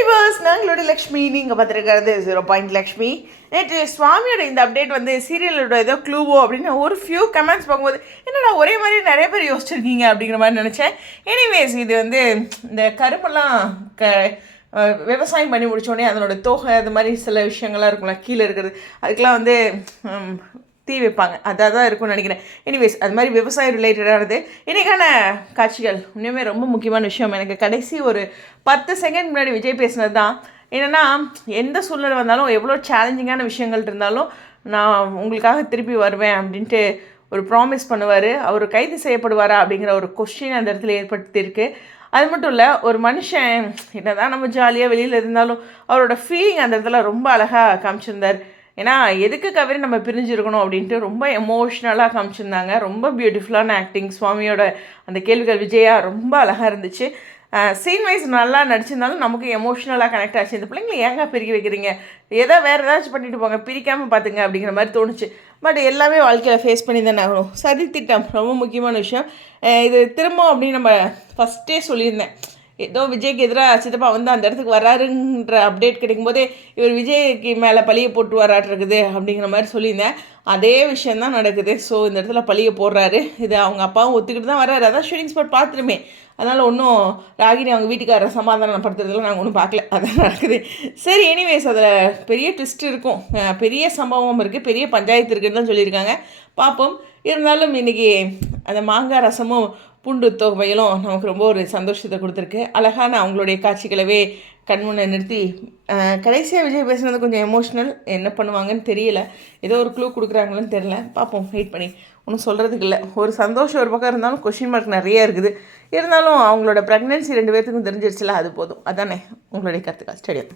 Viewers நாங்களோட Lakshmi நீங்கள் பார்த்துருக்கிறது 0 லக்ஷ்மி. நேற்று சுவாமியோட இந்த அப்டேட் வந்து சீரியலோட ஏதோ க்ளூவோ அப்படின்னு ஒரு ஃபியூ கமெண்ட்ஸ் பார்க்கும்போது என்னடா ஒரே மாதிரி நிறைய பேர் யோசிச்சிருக்கீங்க அப்படிங்கிற மாதிரி நினச்சேன். எனிவேஸ் இது வந்து இந்த கரும்பெல்லாம் விவசாயம் பண்ணி முடித்தோடனே அதனோட தொகை அது மாதிரி சில விஷயங்கள்லாம் இருக்கும்ல கீழே இருக்கிறது அதுக்கெலாம் வந்து தீ வைப்பாங்க, அதாக தான் இருக்கும்னு நினைக்கிறேன். எனிவேஸ் அது மாதிரி விவசாயம் ரிலேட்டடானது இன்றைக்கான காட்சிகள் இன்னுமே ரொம்ப முக்கியமான விஷயம். எனக்கு கடைசி ஒரு 10 செகண்ட் முன்னாடி விஜய் பேசினது தான். என்னென்னா எந்த சூழ்நிலை வந்தாலும் எவ்வளோ சேலஞ்சிங்கான விஷயங்கள் இருந்தாலும் நான் உங்களுக்காக திருப்பி வருவேன் அப்படின்ட்டு ஒரு ப்ராமிஸ் பண்ணுவார். அவர் கைது செய்யப்படுவாரா அப்படிங்கிற ஒரு கொஸ்டின் அந்த இடத்துல ஏற்படுத்தியிருக்கு. அது மட்டும் இல்லை, ஒரு மனுஷன் என்ன தான் நம்ம ஜாலியாக வெளியில் இருந்தாலும் அவரோட ஃபீலிங் அந்த இடத்துல ரொம்ப அழகாக காமிச்சிருந்தார். ஏன்னா எதுக்கு கவரி நம்ம பிரிஞ்சிருக்கணும் அப்படின்ட்டு ரொம்ப எமோஷ்னலாக காமிச்சிருந்தாங்க. ரொம்ப பியூட்டிஃபுல்லான ஆக்டிங். சுவாமியோட அந்த கேள்விகள் விஜயா ரொம்ப அழகாக இருந்துச்சு. சீன் வைஸ் நல்லா நடிச்சிருந்தாலும் நமக்கு எமோஷ்னலாக கனெக்ட் ஆச்சு. இந்த பிள்ளைங்களை ஏங்க பிரிக்க வைக்கிறீங்க, வேறு ஏதாச்சும் பண்ணிட்டு போங்க, பிரிக்காமல் பார்த்துங்க அப்படிங்கிற மாதிரி தோணுச்சு. பட் எல்லாமே வாழ்க்கையில் ஃபேஸ் பண்ணி தானே ஆகணும். சதி திட்டம் ரொம்ப முக்கியமான விஷயம். இது திரும்ப அப்படின்னு நம்ம ஃபஸ்ட்டே சொல்லியிருந்தேன். ஏதோ விஜய்க்கு எதிராக சித்தப்பா வந்து அந்த இடத்துக்கு வராருன்ற அப்டேட் கிடைக்கும் போதே இவர் விஜய்க்கு மேலே பழியை போட்டு வராட்டிருக்குது அப்படிங்கிற மாதிரி சொல்லியிருந்தேன். அதே விஷயந்தான் நடக்குது. ஸோ இந்த இடத்துல பழியை போடுறாரு. இது அவங்க அப்பாவும் ஒத்துக்கிட்டு தான் வர்றாரு. அதான் ஷூட்டிங் ஸ்பாட் பார்த்துருமே, அதனால் ஒன்றும் ராகினி அவங்க வீட்டுக்காரரை சமாதானப்படுத்துறதுலாம் நாங்கள் ஒன்றும் பார்க்கல. அதான் நடக்குது. சரி, எனிவேஸ் அதில் பெரிய ட்விஸ்ட் இருக்கும், பெரிய சம்பவம் இருக்குது, பெரிய பஞ்சாயத்து இருக்குதுன்னு தான் சொல்லியிருக்காங்க. பார்ப்போம். இருந்தாலும் இன்றைக்கி அந்த மாங்காய் ரசமும் பூண்டு தொகையிலும் நமக்கு ரொம்ப ஒரு சந்தோஷத்தை கொடுத்துருக்கு. அழகான அவங்களுடைய காட்சிகளவே கண்முனை நிறுத்தி கடைசியாக விஜய் பேசுனது கொஞ்சம் எமோஷ்னல். என்ன பண்ணுவாங்கன்னு தெரியல, ஏதோ ஒரு க்ளூ கொடுக்குறாங்கன்னு தெரியல. பார்ப்போம், வெயிட் பண்ணி. ஒன்றும் சொல்கிறதுக்கு இல்லை. ஒரு சந்தோஷம் ஒரு பக்கம் இருந்தாலும் கொஷின் மார்க் நிறைய இருக்குது. இருந்தாலும் அவங்களோட ப்ரெக்னென்சி 2 பேர்த்துக்கும் தெரிஞ்சிருச்சுல, அது போதும். அதானே உங்களுடைய கருத்துக்கள். ஸ்டேடியம்.